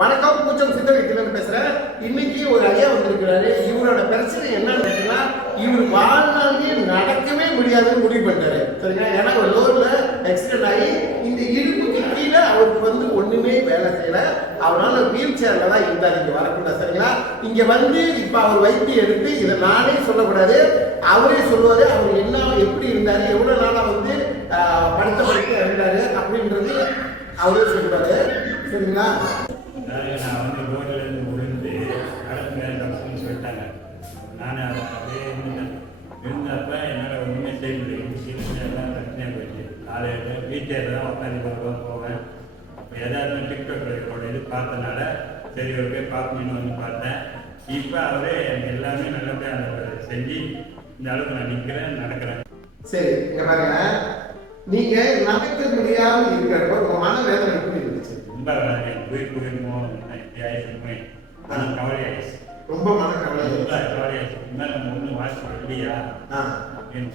வணக்கம், பூச்சம் சித்த வைத்தியர்னு பேசுறேன். இன்னைக்கு ஒரு ஐயா வந்திருக்கிறாரு. இவரோட பிரச்சனை என்னன்னு கேட்டீங்கன்னா, இவர் வாழ்நாளே நடக்கவே முடியாதுன்னு முடிவு பண்ணிட்டாரு. சரிங்களா? ஏன்னா ஒரு லோர்ல ஆக்சிடென்ட் ஆகி இந்த இடுப்புக்கு கீழே அவருக்கு வந்து ஒண்ணுமே வேலை செய்யல. அவரால் வீல் சேர்ல தான் இருந்தார். இங்க வரக்கூடாது. சரிங்களா? இங்க வந்து இப்ப அவர் வைத்தியம் எடுத்து இதை நானே சொல்லக்கூடாது, அவரே சொல்லுவாரு. அவர் என்ன எப்படி இருந்தாரு, எவ்வளவு நாளா வந்து படுத்த இருந்தாரு அப்படின்றது அவரே சொல்லுவாரு. சரிங்களா? நான் வந்து ரோட்லேருந்து விழுந்து நடக்குங்க டாக்டர்னு சொல்லிட்டாங்க. நான் அதை அப்படியே இருந்தப்போ என்னால் ஒன்றுமே செய்ய முடியும். எல்லாம் பிரச்சனையாக போயிடுச்சு. காலையில் வீட்டில் தான் உட்காந்து போவேன். ஏதாவது டிக்டாக் இது பார்த்தனால சரி ஒரு போய் பார்க்கணுன்னு வந்து பார்த்தேன். இப்போ அவரே எனக்கு எல்லாமே நல்லபடியாக செஞ்சு இந்த அளவுக்கு நான் நிற்கிறேன், நடக்கிறேன். சரி, இங்க பாருங்க, நீங்க நடக்க முடியாம இருக்கிறப்ப உங்க மன வேதனை எப்படி இருந்துச்சு? ரொம்ப உயிர் போயிருமோ இப்படி ஆயிடுச்சுமே மனம் கவலை ஆயிடுச்சு. ரொம்ப மன கவலை ஆயிடுச்சு. இனிமேல் நம்ம ஒன்றும் வாய்ப்பு இல்லையா அப்படின்னு.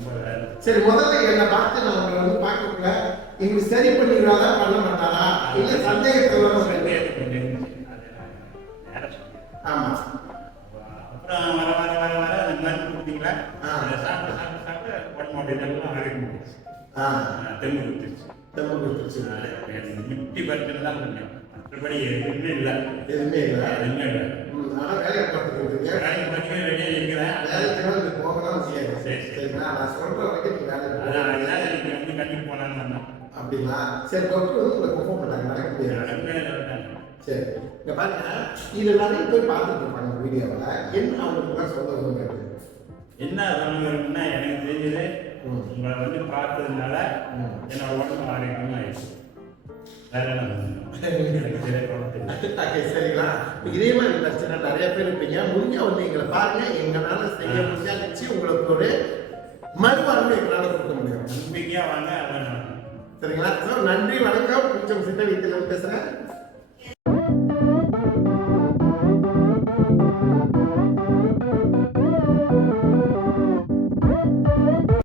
சரி, முதல்ல என்னை பார்த்து நான் உங்களை வந்து பார்க்கல, இவங்க சரி பண்ணிடுவாரா பண்ண மாட்டாரா இல்ல சந்தேகத்துல ஆமா. அப்புறம் வர வர வர வர அந்த மருந்து கொடுத்தீங்களா, சாப்பிட்டு சாப்பிட்டு சாப்பிட்டு உடம்பு அப்படிலாம் ஆரம்பிச்சு தெம்பு கொடுத்துருச்சு. தெம்பு கொடுத்துருச்சு. நிப்டி பர்சன்ட் தான் கொஞ்சம், மற்றபடி எதுவுமே இல்லை. எதுவுமே இல்லை. எதுவுமே இல்லை. ஆனால் வேலையை பார்த்துக்கிட்டு வேலையை பார்த்து ரெடியாக இருக்கிறேன். வேலைக்கு போகலாம் செய்யாது. சரி சரிங்களா? நான் சொல்ற வரைக்கும் நீங்க வேலை நீங்கள் வந்து கண்டிப்பாக போனான்னு வந்தோம். அப்படிங்களா? சரி, டாக்டர் வந்து உங்களை கன்ஃபார்ம் பண்ணாங்க நடக்க முடியாது. சரி, இங்க பாருங்க, இது நிறைய பேர் பார்த்துட்டு இருப்பாங்க வீடியோவில். என்ன அவங்களுக்கு சொல்ல விரும்புறது? என்ன சொல்ல விரும்புனா, எனக்கு தெரிஞ்சது உங்களை வந்து பார்த்ததுனால என்னோட உடம்பு ஆரோக்கியமாக ஆயிடுச்சு. வேற சரிங்களா? இதே மாதிரி பிரச்சனை நிறைய பேர் இருப்பீங்க. முடிஞ்ச வந்து எங்களை பாருங்க, எங்களால செய்ய முடியாச்சு உங்களுக்கு ஒரு மறுவாழ்வு எங்களால் கொடுக்க முடியும். நம்பிக்கையாக வாங்க. அதான் சரிங்களா? நன்றி, வணக்கம். பூச்சம் சித்த வைத்தியர்னு பேசுறேன்.